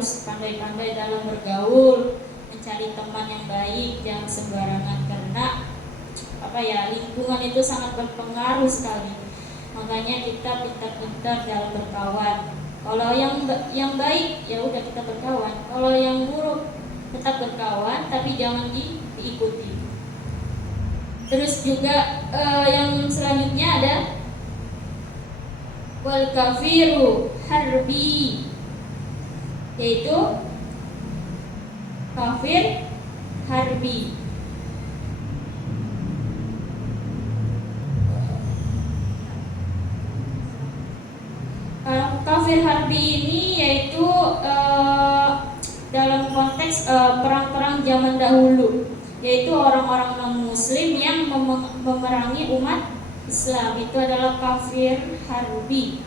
harus pandai-pandai dalam bergaul, mencari teman yang baik, jangan sembarangan, karena lingkungan itu sangat berpengaruh sekali. Makanya kita pintar-pintar dalam berkawan. Kalau yang baik ya udah kita berkawan, kalau yang buruk tetap berkawan tapi jangan diikuti. Terus juga yang selanjutnya ada wal kafiru harbi, yaitu kafir harbi. Kafir harbi ini yaitu dalam konteks perang-perang zaman dahulu, yaitu orang-orang non-muslim yang memerangi umat Islam, itu adalah kafir harbi.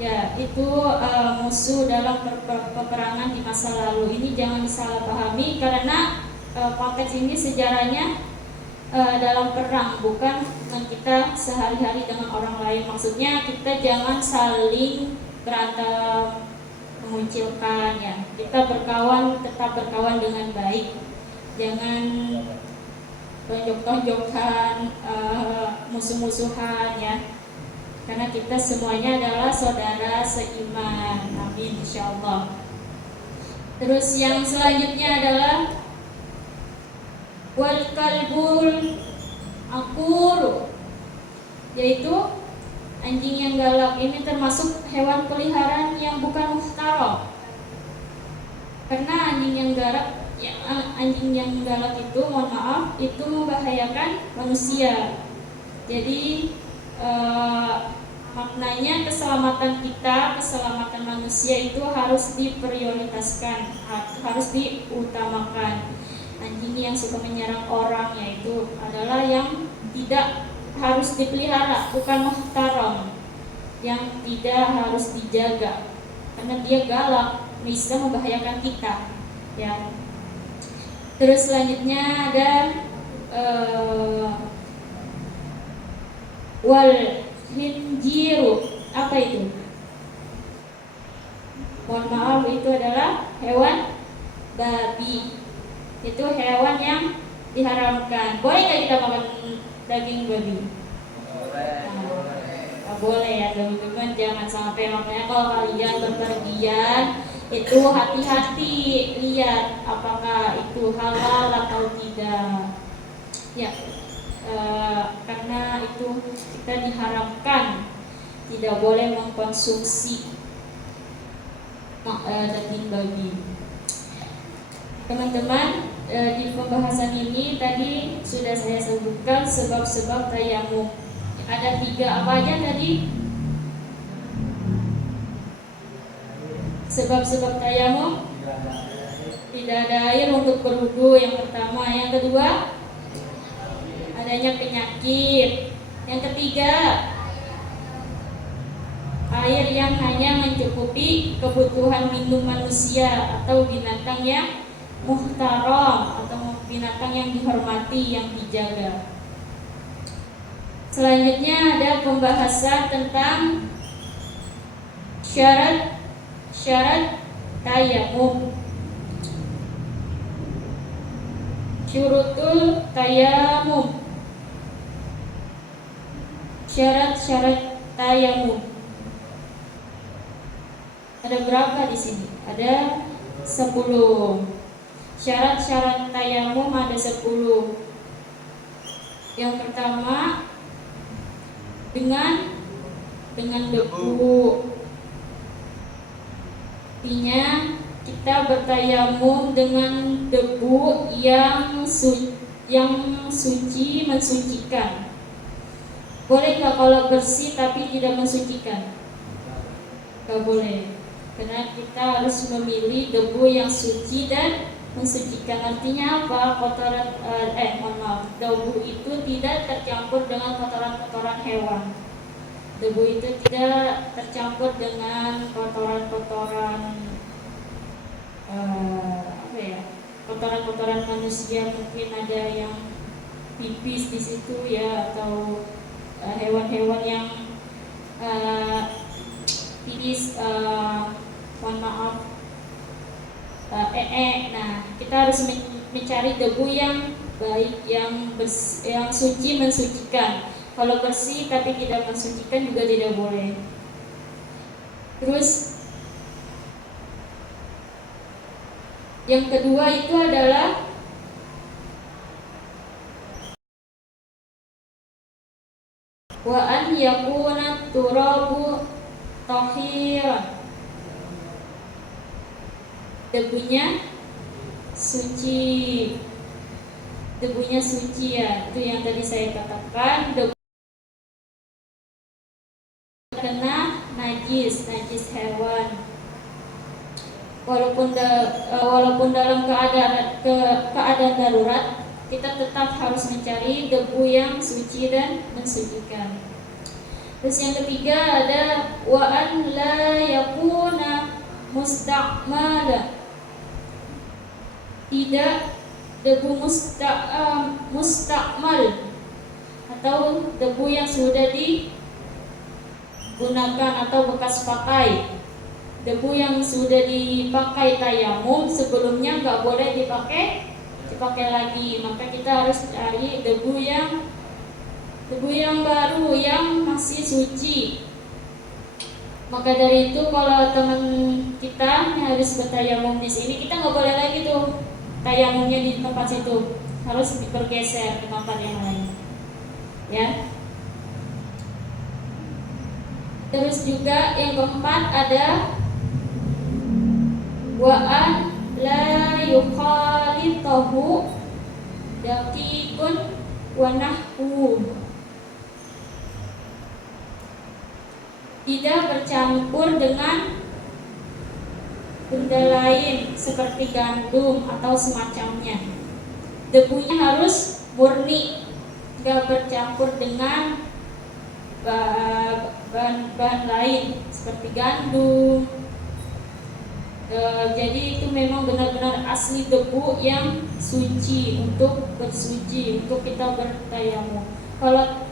Ya, itu musuh dalam peperangan di masa lalu. Ini jangan disalahpahami, karena konteks ini sejarahnya dalam perang, bukan kita sehari-hari dengan orang lain. Maksudnya kita jangan saling berantem, mengucilkan, ya. Kita berkawan, tetap berkawan dengan baik. Jangan tonjok-tonjokkan, musuh-musuhan, ya. Karena kita semuanya adalah saudara seiman. Amin, insyaallah. Terus yang selanjutnya adalah wal kalbul akur, yaitu anjing yang galak. Ini termasuk hewan peliharaan yang bukan muhtaram. Karena anjing yang galak itu, mohon maaf, itu membahayakan manusia. Jadi maknanya keselamatan kita, keselamatan manusia itu harus diprioritaskan, harus diutamakan. Anjing yang suka menyerang orang, yaitu adalah yang tidak harus dipelihara, bukan muhtaram, yang tidak harus dijaga, karena dia galak, bisa membahayakan kita, ya. Terus selanjutnya ada wal hinjiru. Apa itu? Mohon maaf, itu adalah hewan babi. Itu hewan yang diharamkan. Boleh nggak kita makan daging babi? Nah, boleh ya teman-teman, jangan sampai. Makanya kalau kalian berpergian itu hati-hati, lihat apakah itu halal atau tidak, ya. Karena itu kita diharamkan, tidak boleh mengkonsumsi daging babi. Teman-teman, di pembahasan ini tadi sudah saya sebutkan sebab-sebab tayamum. Ada 3, apa aja tadi? Sebab-sebab tayamum: tidak ada air untuk berwudu, yang pertama. Yang kedua, adanya penyakit. Yang ketiga, air yang hanya mencukupi kebutuhan minum manusia atau binatang yang muhtaram atau binatang yang dihormati, yang dijaga. Selanjutnya ada pembahasan tentang syarat tayamum. Syurutul tayamum. Syarat-syarat tayamum. Ada berapa di sini? Ada 10. Syarat-syarat tayamum ada 10. Yang pertama, dengan debu. Artinya kita bertayamum dengan debu yang suci, mensucikan. Boleh nggak kalau bersih tapi tidak mensucikan? Nggak boleh, karena kita harus memilih debu yang suci dan mensucikan. Artinya apa? Debu itu tidak tercampur dengan kotoran-kotoran hewan. Debu itu tidak tercampur dengan kotoran-kotoran kotoran-kotoran manusia. Mungkin ada yang pipis di situ, ya, atau hewan-hewan yang pipis, mohon maaf, harus mencari debu yang baik, yang suci, mensucikan. Kalau bersih tapi tidak mensucikan juga tidak boleh. Terus yang kedua itu adalah wa an yakuna turabu tahiran, debunya suci. Debunya suci ya, itu yang tadi saya katakan. Debu kena najis hewan. Walaupun dalam keadaan darurat, kita tetap harus mencari debu yang suci dan mensucikan. Terus yang ketiga ada wa an la yakuna musta'mala, tidak debu mustakmal atau debu yang sudah digunakan atau bekas pakai. Debu yang sudah dipakai tayamum sebelumnya nggak boleh dipakai lagi, maka kita harus cari debu yang baru yang masih suci. Maka dari itu kalau teman kita harus bertayamum di sini, kita nggak boleh lagi tuh tayamumnya di tempat situ, harus bergeser ke tempat yang lain ya. Terus juga yang keempat ada wa an la yukhalitahu daqiqun wa nahwu, tidak bercampur dengan benda lain seperti gandum atau semacamnya. Debunya harus murni, tidak bercampur dengan bahan lain seperti gandum. Jadi itu memang benar-benar asli debu yang suci untuk bersuci, untuk kita bertayamum. Kalau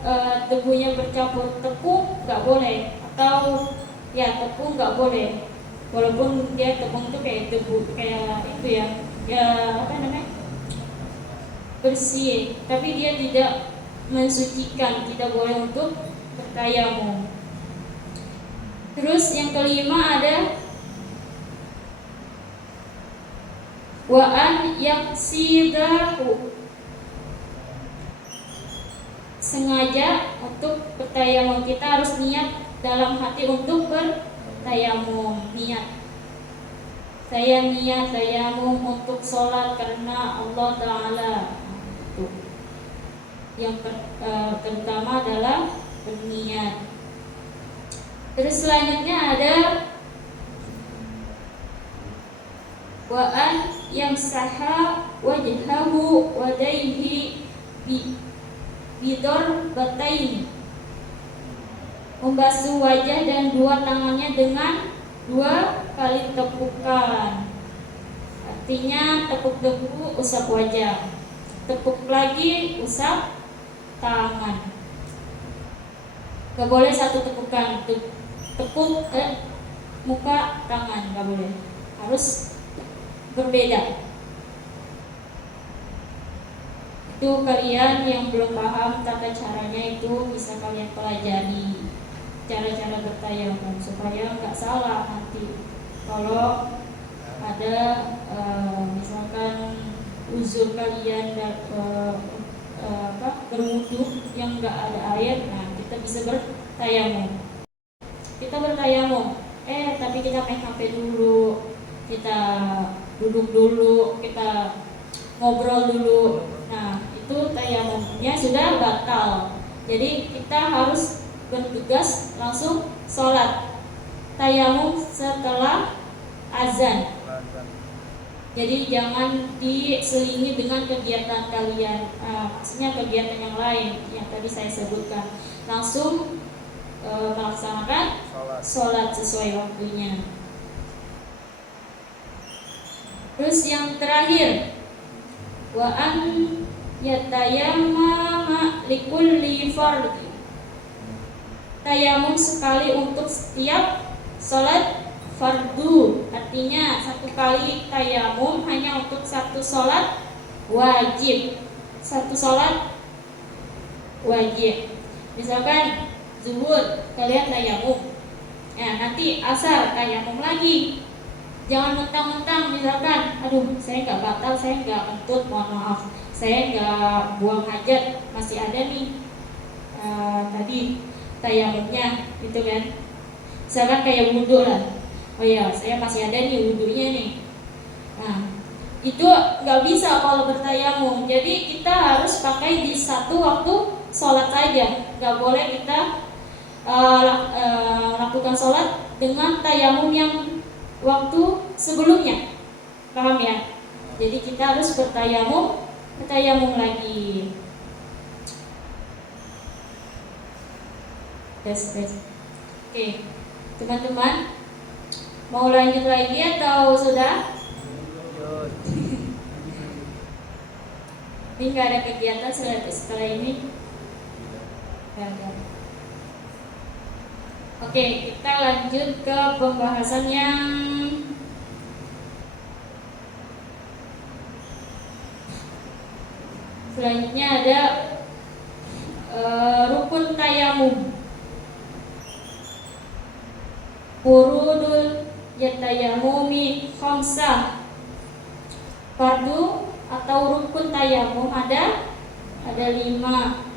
debunya bercampur tepung nggak boleh, atau ya tepung nggak boleh. Walaupun dia tepung itu kayak debu, kayak itu ya apa namanya, bersih, tapi dia tidak mensucikan, tidak boleh untuk bertayamum. Terus yang kelima ada wa an yaksidahu, sengaja untuk bertayamum. Kita harus niat dalam hati untuk bertayamum, niat. Saya niat tayamum untuk sholat karena Allah Ta'ala. Yang pertama adalah berniat. Terus selanjutnya ada wa an yamsaha wajhahu wadaihi bidor batain, membasuh wajah dan dua tangannya dengan 2 kali tepukan. Artinya tepuk debu, usap wajah, tepuk lagi, usap tangan. Gak boleh satu tepukan, tepuk muka tangan, gak boleh, harus berbeda. Itu kalian yang belum paham tata caranya itu bisa kalian pelajari cara-cara bertayamum supaya nggak salah nanti kalau ada misalkan uzur kalian berwudu yang nggak ada air. Nah, kita bisa bertayamum. Tapi kita main HP dulu, kita duduk dulu, kita ngobrol dulu. Nah, itu tayamumnya sudah batal. Jadi kita harus bertugas langsung sholat. Tayamum setelah azan. Jadi jangan diselingi dengan kegiatan kalian, maksudnya kegiatan yang lain yang tadi saya sebutkan. Langsung melaksanakan sholat sesuai waktunya. Terus yang terakhir, wa an yatayammama likulli fardhi, tayamum sekali untuk setiap sholat fardu, artinya satu kali tayamum hanya untuk satu sholat wajib. Satu sholat wajib. Misalkan zuhur kalian tayamum, ya nanti asar tayamum lagi. Jangan mentang-mentang misalkan, aduh saya nggak batal, saya nggak kentut, mohon maaf, saya nggak buang hajat, masih ada nih tadi tayamumnya, gitu kan. Misalkan kayak wudhu lah, oh ya saya masih ada nih wudhunya nih. Nah itu nggak bisa kalau bertayamum. Jadi kita harus pakai di satu waktu sholat saja, nggak boleh kita lakukan sholat dengan tayamum yang waktu sebelumnya, paham ya? Jadi kita harus bertayamum lagi. Tes. Oke, teman-teman mau lanjut lagi atau sudah? Ini nggak ada kegiatan setelah ini? Nggak ada. Oke, kita lanjut ke pembahasan yang selanjutnya. Ada rukun tayamum. Furudul yatayamumi khamsah. Fardu atau rukun tayamum ada 5.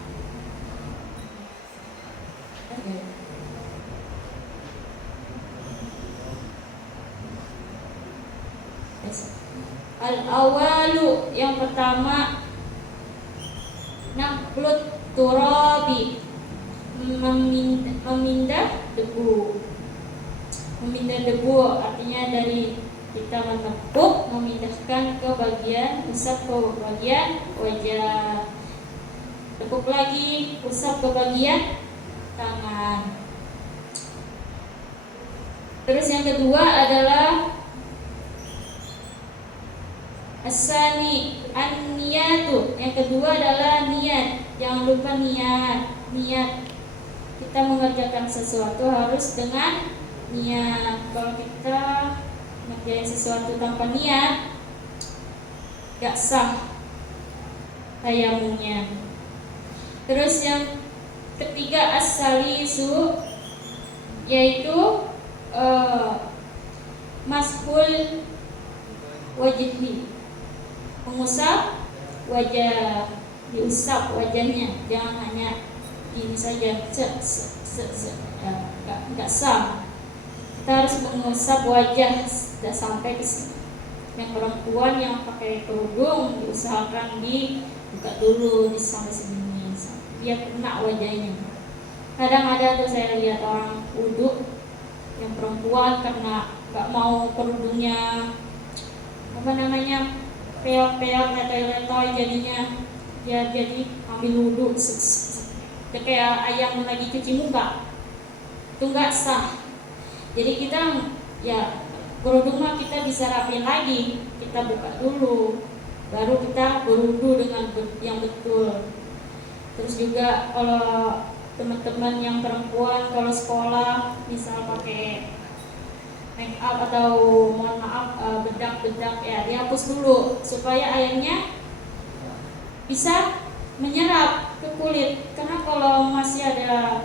Al-awalu, yang pertama, naqlut turabi, memindah debu. Memindah debu artinya dari kita menepuk, memindahkan ke bagian, usap ke bagian wajah, tepuk lagi, usap ke bagian tangan. Terus yang kedua adalah asani, an-niyatu. Yang kedua adalah niat. Jangan lupa niat. Kita mengerjakan sesuatu harus dengan niat. Kalau kita mengerjakan sesuatu tanpa niat, gak sah tayamumnya. Terus yang ketiga as-salisu, yaitu mashul wajhi, mengusap wajah, diusap wajahnya, jangan hanya gini saja, nggak sah. Kita harus mengusap wajah sampai ke sini. Yang perempuan yang pakai kerudung diusahakan dibuka dulu di sampai sini, biar kena wajahnya. Kadang ada tuh saya lihat orang wudhu yang perempuan karena nggak mau kerudungnya peot-peot, letoy-letoy, jadinya dia jadi ambil wudhu kayak ayam lagi cuci muka, itu nggak sah. Jadi kita ya kerudung mah kita bisa rapin lagi, kita buka dulu, baru kita berwudhu dengan yang betul. Terus juga kalau teman-teman yang perempuan kalau sekolah misal pakai make up atau mohon maaf bedak-bedak, ya dihapus dulu supaya airnya bisa menyerap ke kulit. Karena kalau masih ada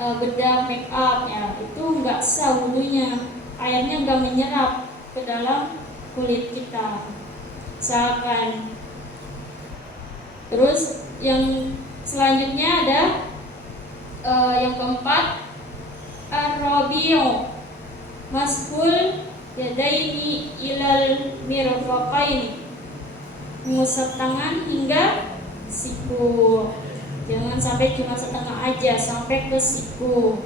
bedak make up, ya itu nggak sah wudhunya, airnya nggak menyerap ke dalam kulit kita, usahakan. Terus yang selanjutnya ada yang keempat, ar-rabi'u mashul yadaini ilal mirfaqaini, mengusap tangan hingga siku. Jangan sampai cuma setengah aja, sampai ke siku.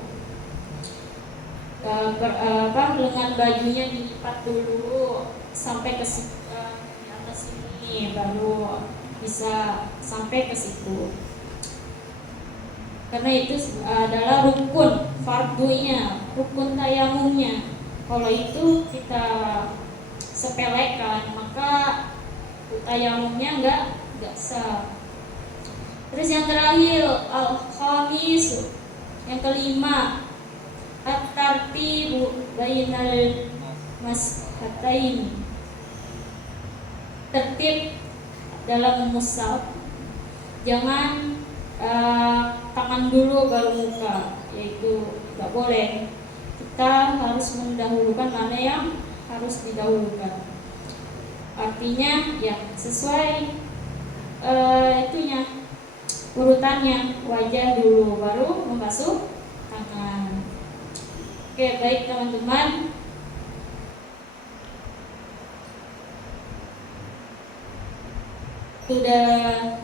Lengan bajunya dilipat dulu sampai ke di atas ini, baru bisa sampai ke siku. Karena itu adalah rukun fardunya, rukun tayamumnya. Kalau itu kita sepelekan, maka tayamumnya enggak sah. Terus yang terakhir al-khamis, yang kelima, At-tartibu bainal mashatain, tertib dalam mushaf. Jangan tangan dulu baru muka, yaitu tidak boleh. Kita harus mendahulukan mana yang harus didahulukan. Artinya ya sesuai itunya, urutannya, wajah dulu baru membasuh tangan. Oke, baik teman-teman. Sudah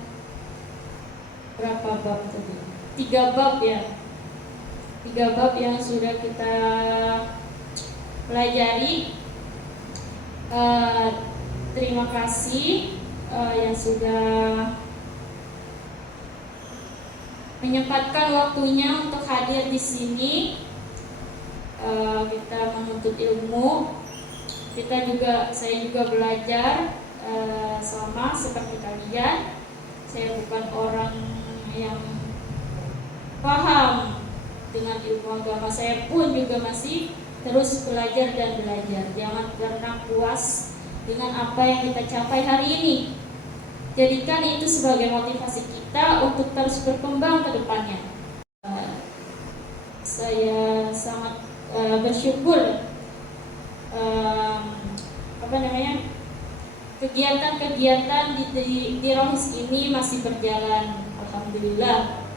berapa bab tadi? 3 bab ya. 3 bab yang sudah kita pelajari. Terima kasih yang sudah menyempatkan waktunya untuk hadir di sini. Kita menuntut ilmu. Saya juga belajar sama seperti kalian. Saya bukan orang yang paham dengan ilmu agama. Saya pun juga masih terus belajar dan belajar. Jangan pernah puas dengan apa yang kita capai hari ini. Jadikan itu sebagai motivasi kita untuk terus berkembang ke depannya. Saya sangat bersyukur kegiatan-kegiatan di Rohis ini masih berjalan, alhamdulillah.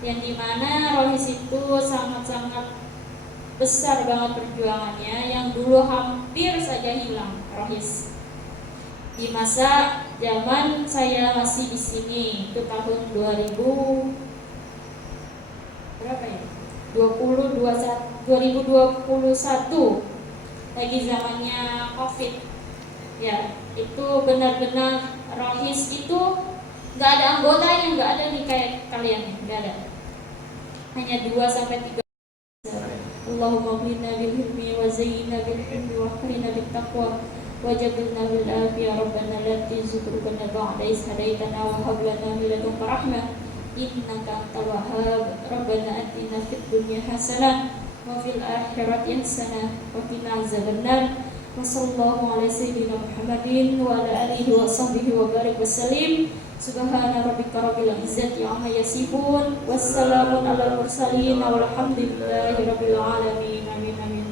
Yang dimana Rohis itu sangat-sangat besar banget perjuangannya, yang dulu hampir saja hilang Rohis. Di masa zaman saya masih di sini, itu tahun 2000 berapa ya? 2021, lagi zamannya Covid. Ya, itu benar-benar Rohis itu nggak ada anggotanya, nggak ada nih kayak kalian, nggak ada. Hanya 2-3. Allahumma qina bil hilmi wa zayyina bil hilmi wa qina bit taqwa wajibna bil afiyah rabbana la tuzigh qulubana ba'da idh hadaytana wa hab lana min ladunka rahmah innaka antal wahhab rabbana atina fid dunya hasanah wa fil akhirati hasanah wa qina azabannar. Wa sallallahu ala sayyidina Muhammadin wa ala alihi wa sahbihi wa barik wa sallim. Subhana rabbika rabbil izzati amma yasifun, wassalamun alal mursalin walhamdulillahi rabbil alamin. Amin amin.